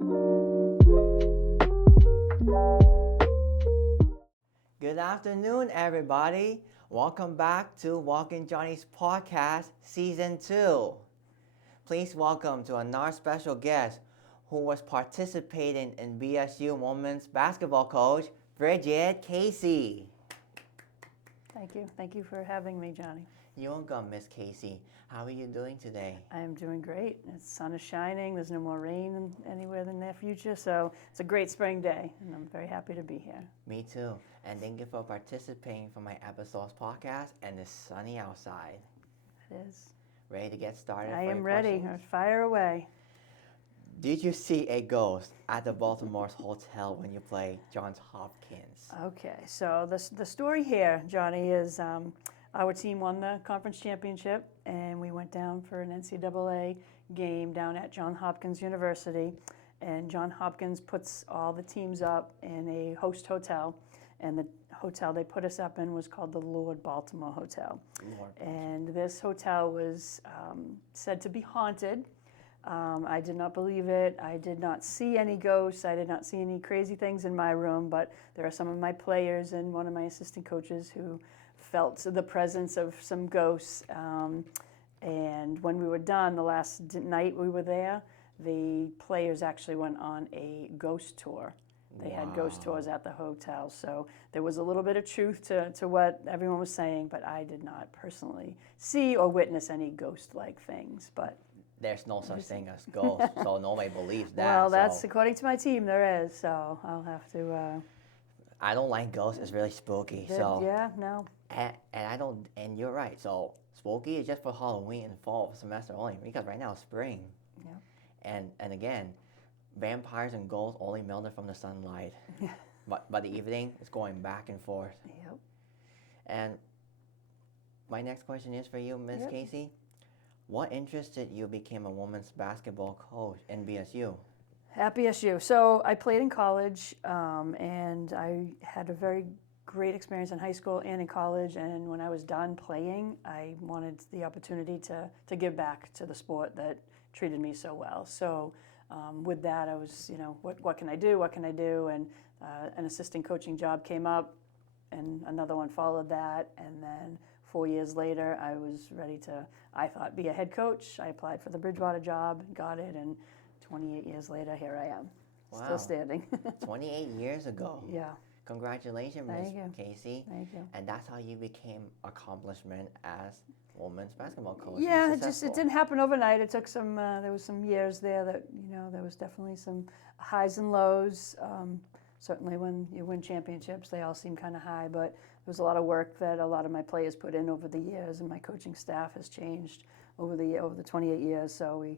Good afternoon, everybody. Welcome back to Walking Johnny's podcast, Season 2. Please welcome to another special guest who was participating in BSU Women's Basketball coach, Bridget Casey. Thank you. Thank you for having me, Johnny. You're welcome, Miss Casey. How are you doing today? I am doing great. The sun is shining. There's no more rain anywhere in the near future, so it's a great spring day, and I'm very happy to be here. Me too. And thank you for participating for my episode's podcast, and it's sunny outside. It is. Ready to get started? I for am your ready. questions? Fire away. Did you see a ghost at the Baltimore's hotel when you played Johns Hopkins? Okay, so the story here, Johnny, is our team won the conference championship, and we went down for an NCAA game down at Johns Hopkins University. And Johns Hopkins puts all the teams up in a host hotel, and the hotel they put us up in was called the Lord Baltimore Hotel. Lord. And this hotel was said to be haunted. I did not believe it. I did not see any ghosts. I did not see any crazy things in my room, but there are some of my players and one of my assistant coaches who felt the presence of some ghosts. And when we were done, the last night we were there, the players actually went on a ghost tour. They had ghost tours at the hotel. So there was a little bit of truth to what everyone was saying, but I did not personally see or witness any ghost-like things. But There's no such thing as ghosts, so nobody believes that. well, that's so according to my team, there is. So I'll have to. I don't like ghosts. It's really spooky. So Yeah, no. and I don't. And you're right. So spooky is just for Halloween and fall semester only because right now it's spring. Yeah. And again, vampires and ghosts only melted from the sunlight. Yeah. But by the evening, it's going back and forth. Yep. And my next question is for you, Miss Yep. Casey. What interested you became a women's basketball coach in BSU? At BSU. So I played in college, and I had a very great experience in high school and in college. And when I was done playing, I wanted the opportunity to give back to the sport that treated me so well. So with that, I was, what can I do? What can I do? And an assistant coaching job came up, and another one followed that. And then 4 years later, I was ready to, I thought, be a head coach. I applied for the Bridgewater job, got it, and 28 years later, here I am, Wow. still standing. 28 years ago. Yeah, Congratulations, Miss Thank you. Casey. thank you. And that's how you became accomplishment as women's basketball coach. Yeah, and it successful. didn't happen overnight. It took some. There was some years there that there was definitely some highs and lows. Certainly, when you win championships, they all seem kind of high, but there was a lot of work that a lot of my players put in over the years, and my coaching staff has changed over the 28 years. So we,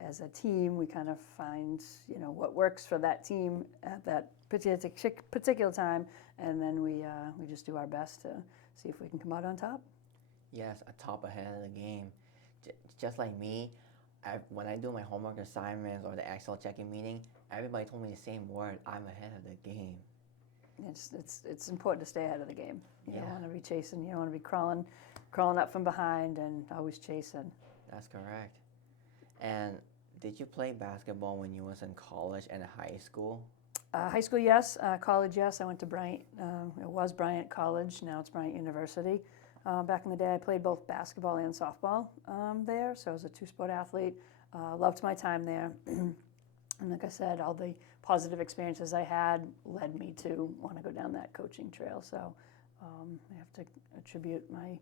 as a team, we kind of find what works for that team at that particular time, and then we just do our best to see if we can come out on top. Yes, a top ahead of the game. Just like me, when I do my homework assignments or the Excel checking meeting, everybody told me the same word. I'm ahead of the game. It's important to stay ahead of the game. You Yeah. don't want to be chasing. You don't want to be crawling up from behind and always chasing. That's correct. And did you play basketball when you was in college and high school? High school, yes. College, yes. I went to Bryant. It was Bryant College. Now it's Bryant University. Back in the day, I played both basketball and softball there, so I was a two-sport athlete. Loved my time there. And like I said, all the positive experiences I had led me to want to go down that coaching trail. So I have to attribute my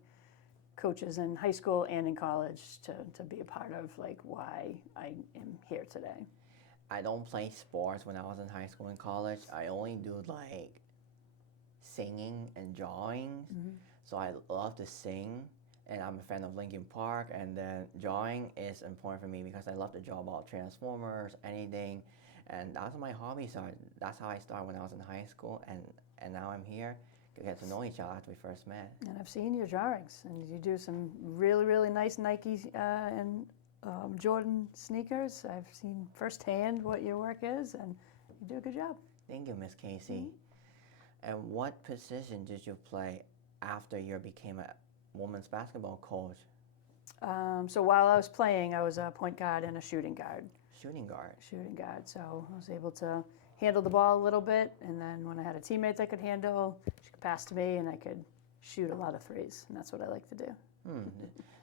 coaches in high school and in college to be a part of why I am here today. I don't play sports when I was in high school and college. I only do singing and drawings. Mm-hmm. So I love to sing, and I'm a fan of Linkin Park. And then drawing is important for me because I love to draw about Transformers, anything, and that's my hobby. So that's how I started when I was in high school, and now I'm here to get to know each other after we first met. And I've seen your drawings, and you do some really, really nice Nike and Jordan sneakers. I've seen firsthand what your work is, and you do a good job. Thank you, Miss Casey. And what position did you play after you became a women's basketball coach? So while I was playing, I was a point guard and a shooting guard. shooting guard. Shooting guard. So I was able to handle the ball a little bit, and then when I had a teammate that could handle, she could pass to me, and I could shoot a lot of threes, and that's what I like to do. Hmm.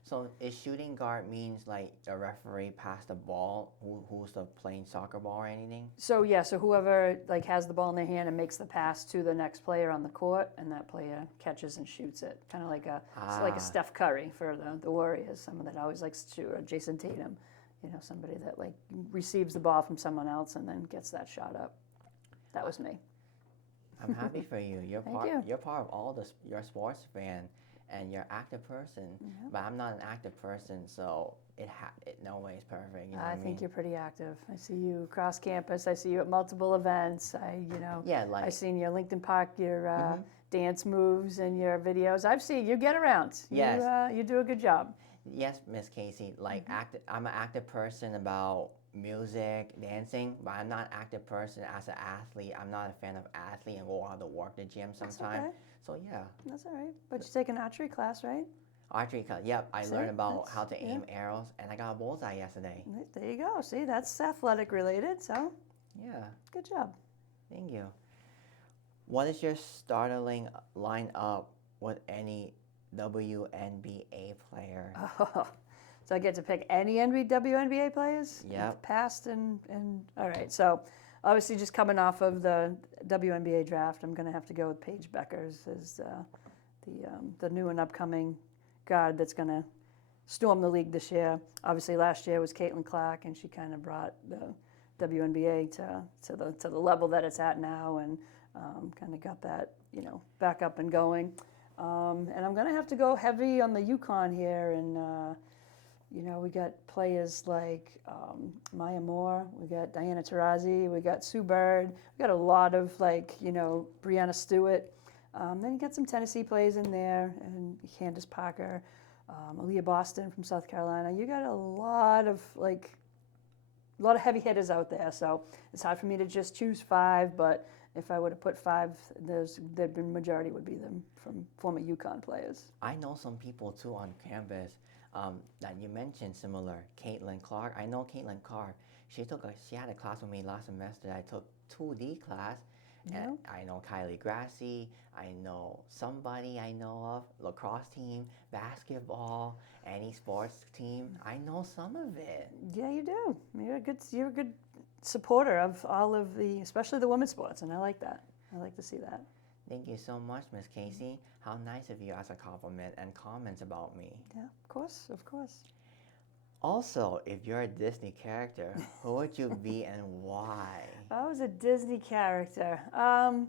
So is shooting guard means like a referee pass the ball, who's the playing soccer ball or anything? So yeah, so whoever like has the ball in their hand and makes the pass to the next player on the court, and that player catches and shoots it, kind of like it's like a Steph Curry for the Warriors, someone that always likes to shoot, or Jason Tatum, somebody that like receives the ball from someone else and then gets that shot up. That was me. I'm happy for you. You're Thank part. you. You're part of all this. You're a sports fan, and you're an active person. But I'm not an active person, so it no way is perfect. You know I what I think mean? you're pretty active. I see you across campus. I see you at multiple events. Yeah, like I've seen your LinkedIn Park, your dance moves and your videos. I've seen you get around. Yes. You do a good job. yes, Miss Casey. Like I'm an active person about music, dancing, but I'm not an active person as an athlete. I'm not a fan of athlete and go out to work the gym That's sometimes. okay. So yeah, That's all right. But you take an archery class, right? archery class. Yep, I See, learned about that's- how to yeah. aim arrows, and I got a bullseye yesterday. There you go. See, that's athletic related. So Yeah, good job. thank you. What is your startling lineup with any WNBA player? Oh, so I get to pick any WNBA players? Yep. Past and all right. So obviously, just coming off of the WNBA draft, I'm going to have to go with Paige Beckers as the new and upcoming guard that's going to storm the league this year. Obviously, last year was Caitlin Clark, and she kind of brought the WNBA to the level that it's at now, and kind of got that back up and going. And I'm going to have to go heavy on the Yukon here, and we got players like Maya Moore, we got Diana Taurasi, we got Sue Bird, we got a lot of Brianna Stewart. Then you got some Tennessee players in there, and Candace Parker, Aaliyah Boston from South Carolina. You got a lot of heavy hitters out there, so it's hard for me to just choose 5. But if I would have put 5, the majority would be them from former Yukon players. I know some people too on campus that you mentioned similar. Caitlin Clark. I know Caitlin Clark. She had a class with me last semester. I took 2D class. And I know Kylie Grassi. I know somebody I know of. Lacrosse team, basketball, any sports team. I know some of it. Yeah, you do. You're a good supporter of all of especially the women's sports, and I like that. I like to see that. Thank you so much, Miss Casey. How nice of you as a compliment and comments about me. Yeah, of course, of course. Also, if you're a Disney character, who would you be and why? If I was a Disney character, oh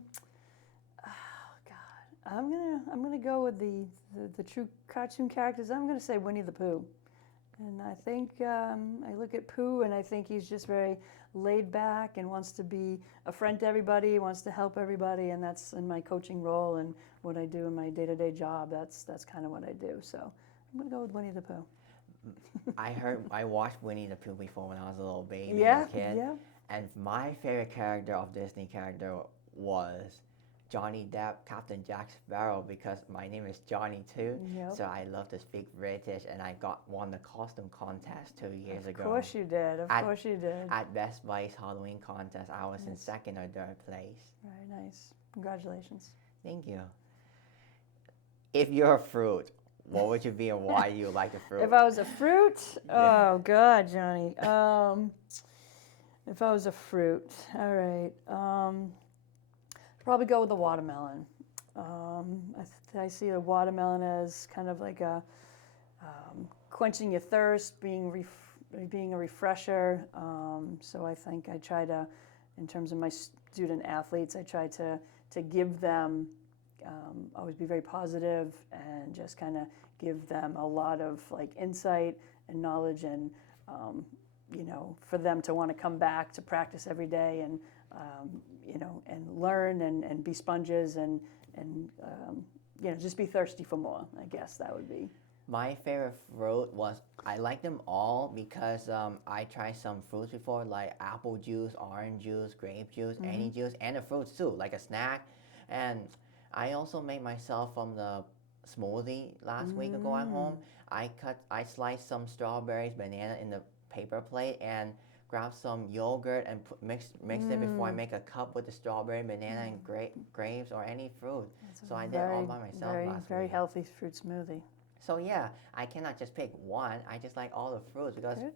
God, I'm gonna go with the true cartoon characters. I'm gonna say Winnie the Pooh, and I think I look at Pooh and I think he's just very laid back and wants to be a friend to everybody, wants to help everybody, and that's in my coaching role and what I do in my day-to-day job. That's kind of what I do. So I'm gonna go with Winnie the Pooh. I watched Winnie the Pooh before when I was a little baby, Yeah, a kid. yeah. And my favorite character of Disney character was Johnny Depp, Captain Jack Sparrow, because my name is Johnny too. Yep. So I love to speak British, and I won the costume contest 2 years ago. Of course you did. Of course you did. At Best Buy's Halloween contest, I was in Nice. 2nd or 3rd place. Very nice. Congratulations. Thank you. If you're a fruit, what would you be and why do you like the fruit? If I was a fruit, Yeah. oh God, Johnny. If I was a fruit, all right. Probably go with the watermelon. I see a watermelon as kind of like a quenching your thirst, being a refresher. So I think I try to, in terms of my student athletes, I try to give them. Always be very positive and just kind of give them a lot of insight and knowledge, and for them to want to come back to practice every day and and learn and be sponges and just be thirsty for more. I guess that would be. My favorite fruit was, I like them all because I tried some fruits before, like apple juice, orange juice, grape juice, any juice, and the fruits too, like a snack. And I also made myself from the smoothie last week ago at home. I sliced some strawberries, banana in the paper plate, and grab some yogurt and mix it before I make a cup with the strawberry, banana, and grapes or any fruit. That's a So I did all by myself last very week. healthy fruit smoothie. So yeah, I cannot just pick one. I just like all the fruits because, Good.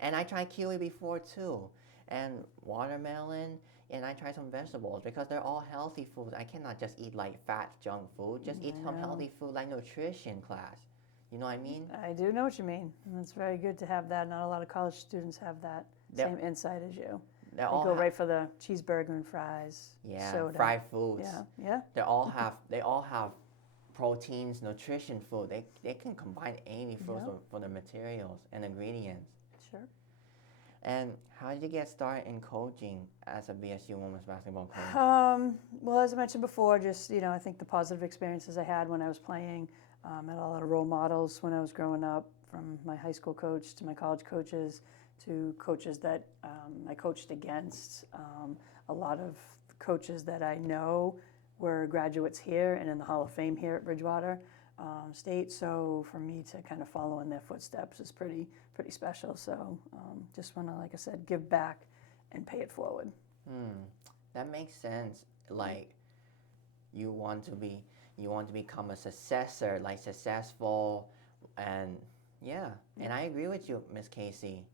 and I tried kiwi before too, and watermelon, and I tried some vegetables because they're all healthy foods. I cannot just eat like fat junk food. Just eat some know. healthy food like nutrition class. You know what I mean? I do know what you mean. And it's very good to have that. Not a lot of college students have that They're- same insight as you. They They all go have, right for the cheeseburger and fries, yeah, soda. fried foods. Yeah, yeah. They all have proteins, nutrition food. They can combine any foods Yeah. for the materials and ingredients. Sure. And how did you get started in coaching as a BSU women's basketball coach? Well, as I mentioned before, just I think the positive experiences I had when I was playing, had a lot of role models when I was growing up, from my high school coach to my college coaches to coaches that I coached against. A lot of coaches that I know were graduates here and in the Hall of Fame here at Bridgewater State. So for me to kind of follow in their footsteps is pretty special. So just want to, like I said, give back and pay it forward. That makes sense. Like you want to become a successor, like successful, and yeah. And I agree with you, Miss Casey.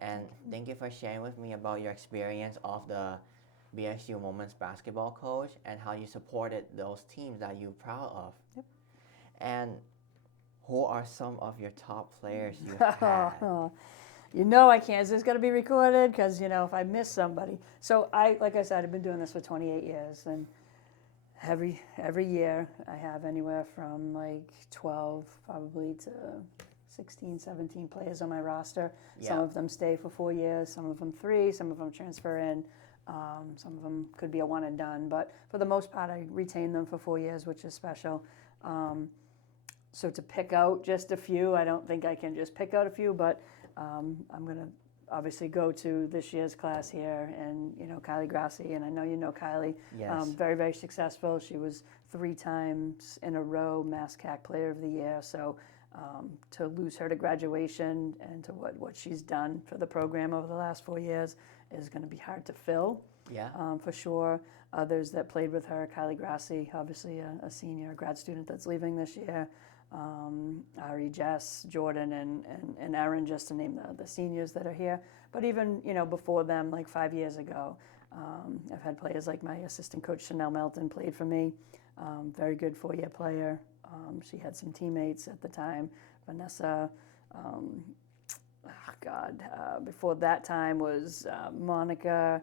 And thank you for sharing with me about your experience of the BSU women's basketball coach and how you supported those teams that you're proud of. Yep. And who are some of your top players you had? I can't. Is this going to be recorded? Because, if I miss somebody. So like I said, I've been doing this for 28 years. And every year I have anywhere from like 12 probably to 16, 17 players on my roster. Yeah. Some of them stay for 4 years, some of them 3, some of them transfer in. Some of them could be a one and done. But for the most part, I retain them for 4 years, which is special. So to pick out just a few, I don't think I can just pick out a few, but I'm going to obviously go to this year's class here, and Kylie Grassi, and I know you know Kylie. Yes. Very, very successful. She was 3 times in a row MassCAC Player of the Year. So to lose her to graduation and to what she's done for the program over the last 4 years is going to be hard to fill. Yeah. For sure. Others that played with her, Kylie Grassi, obviously a senior, a grad student that's leaving this year. Ari, Jess, Jordan, and Aaron, just to name the seniors that are here. But even before them, like 5 years ago, I've had players like my assistant coach Chanel Melton played for me. Very good 4-year player. She had some teammates at the time, Vanessa. Before that time was Monica,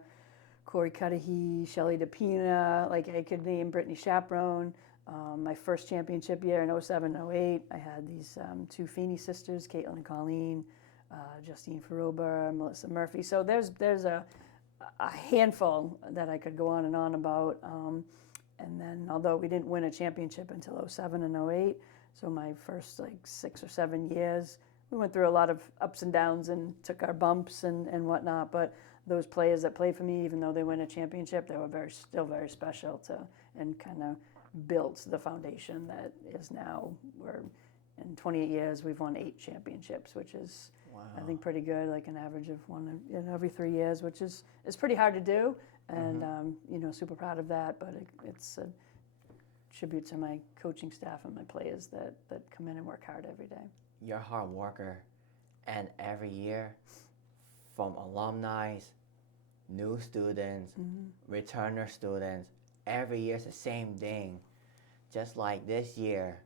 Corey Cudahy, Shelly DePina. Like I could name Brittany Chaperone. My first championship year in 07-08, I had these 2 Feeney sisters, Caitlin and Colleen, Justine Farober, Melissa Murphy. So there's a handful that I could go on and on about. And then, although we didn't win a championship until 07 and 08, so my first like 6 or 7 years, we went through a lot of ups and downs and took our bumps and whatnot. But those players that played for me, even though they win a championship, they were still very special and kind of built the foundation that is now. We're in 28 years, we've won 8 championships, which is I think pretty good, like an average of one every 3 years, which is pretty hard to do. And super proud of that. But it's a tribute to my coaching staff and my players that come in and work hard every day. You're a hard worker, and every year, from alumni, new students, returner students, every year it's the same thing. Just like this year,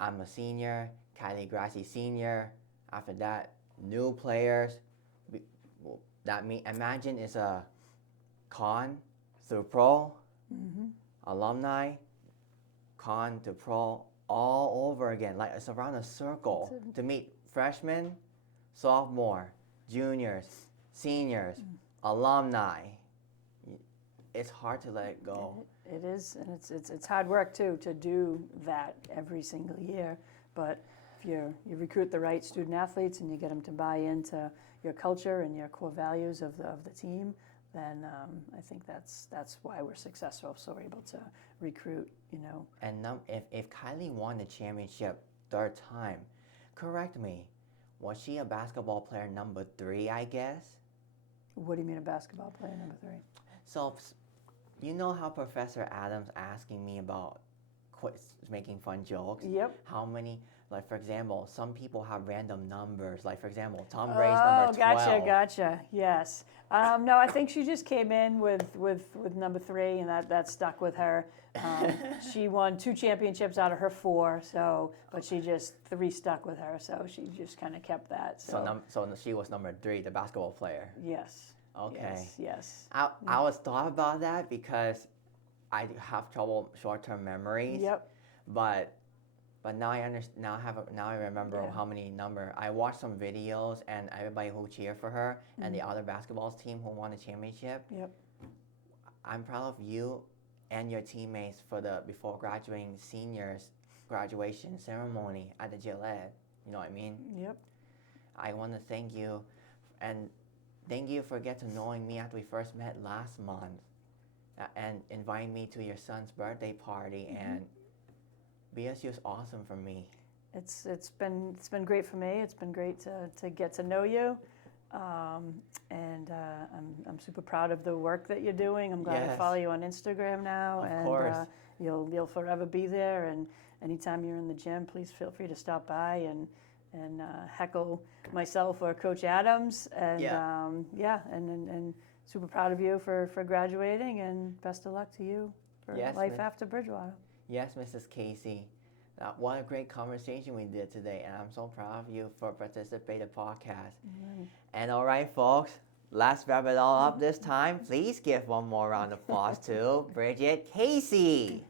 I'm a senior, Kylie Grassi senior. After that, new players. Imagine it's a con through pro, alumni, con to pro, all over again. Like it's around a circle to meet freshmen, sophomore, juniors, seniors, alumni. It's hard to let it go. It is, and it's hard work too to do that every single year. But if you recruit the right student athletes and you get them to buy into your culture and your core values of the team, then I think that's why we're successful. So we're able to recruit, And if Kylie won the championship 3rd time, correct me, was she a basketball player number 3, I guess? What do you mean a basketball player, number 3? So, you know how Professor Adams asking me about making fun jokes? Yep. How many, like for example, some people have random numbers. Like for example, Tom Brady's number 12. Gotcha. Yes. No, I think she just came in with number 3, and that stuck with her. She won 2 championships out of her 4, but she just 3 stuck with her, so she just kind of kept that. So she was number 3, the basketball player. Yes. Okay. Yes. I was thought about that because I have trouble short-term memories. Yep. But now I understand. Now I remember Yeah. how many number. I watched some videos and everybody who cheered for her and the other basketball team who won the championship. Yep. I'm proud of you and your teammates for the before graduating seniors graduation ceremony at the Gillette. You know what I mean? Yep. I want to thank you, and thank you for getting to knowing me after we first met last month, and inviting me to your son's birthday party. And BSU is awesome for me. It's been great for me. It's been great to get to know you, and I'm super proud of the work that you're doing. I'm glad I follow you on Instagram now, Of course. You'll forever be there. And anytime you're in the gym, please feel free to stop by and heckle myself or Coach Adams. And and super proud of you for graduating, and best of luck to you for life after Bridgewater. Yes, Mrs. Casey. What a great conversation we did today, and I'm so proud of you for participating in the podcast. And all right, folks, let's wrap it all up this time. Please give one more round of applause to Bridget Casey.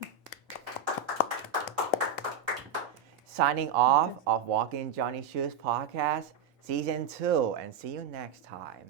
Signing off of Walking Johnny's Shoes podcast, season 2, and see you next time.